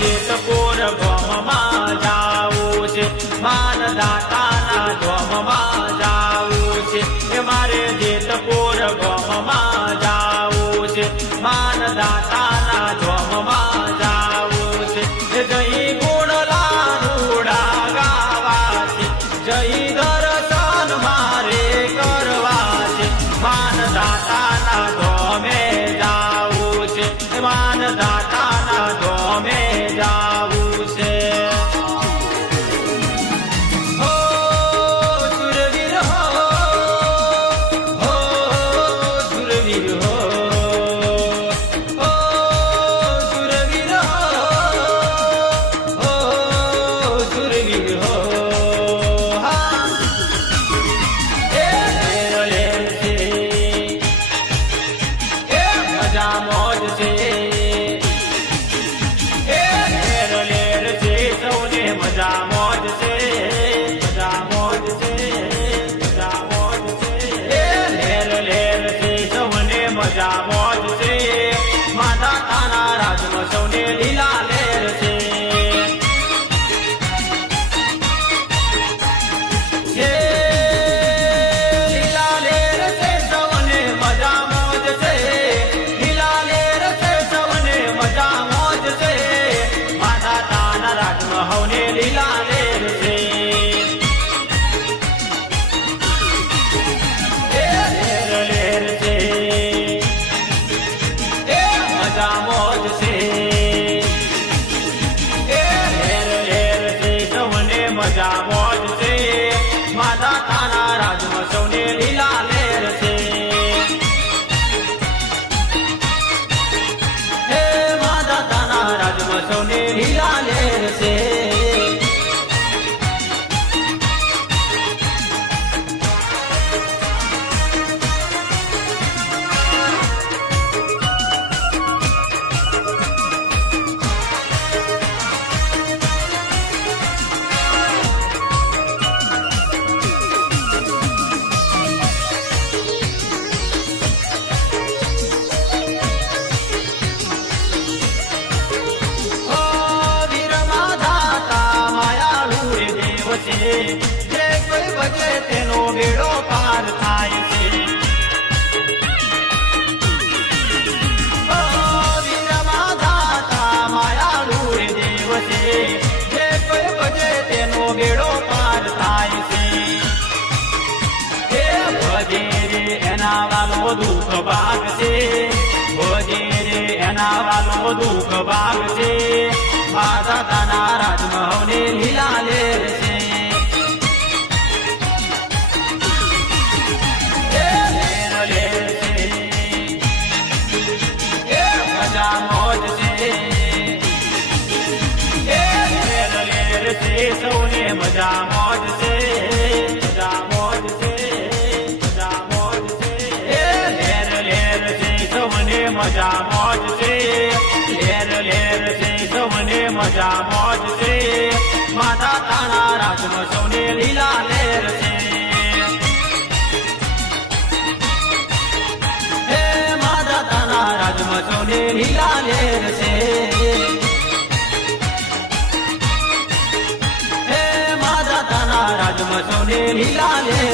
જેતપુર ગોમમાં જાવું છે. માનદાતાના ધોમમાં જાવું છે. એ મારે જેતપુર ગોમમાં જાવું છે. માનદાતાના ધોમમાં જાવું છે. એ જઈ ગુણલાનુડા ગાવા છે. જઈ દર્શન મારે કરવા છે. માનદાતાના ધોમે મજા મોજ લેર છે. જે કોઈ ભજે તેનો બેડો પાર થાય છે. બેડો પાર થાય છે. હે ભજે રે એના વાલો દુઃખ ભાગ છે ભજેરે, એના વાલો દુઃખ ભાગ છે માતા તાના રાજમહોને લીલા લેર છે છે સૌને મજા મોજ છે, મજા મોજ છે, મજા મોજ છે. લેર લેર છે સૌને મજા મોજ છે. લેર લેર છે. સૌને મજા લીલા લેર છે. સૌને લીલા છે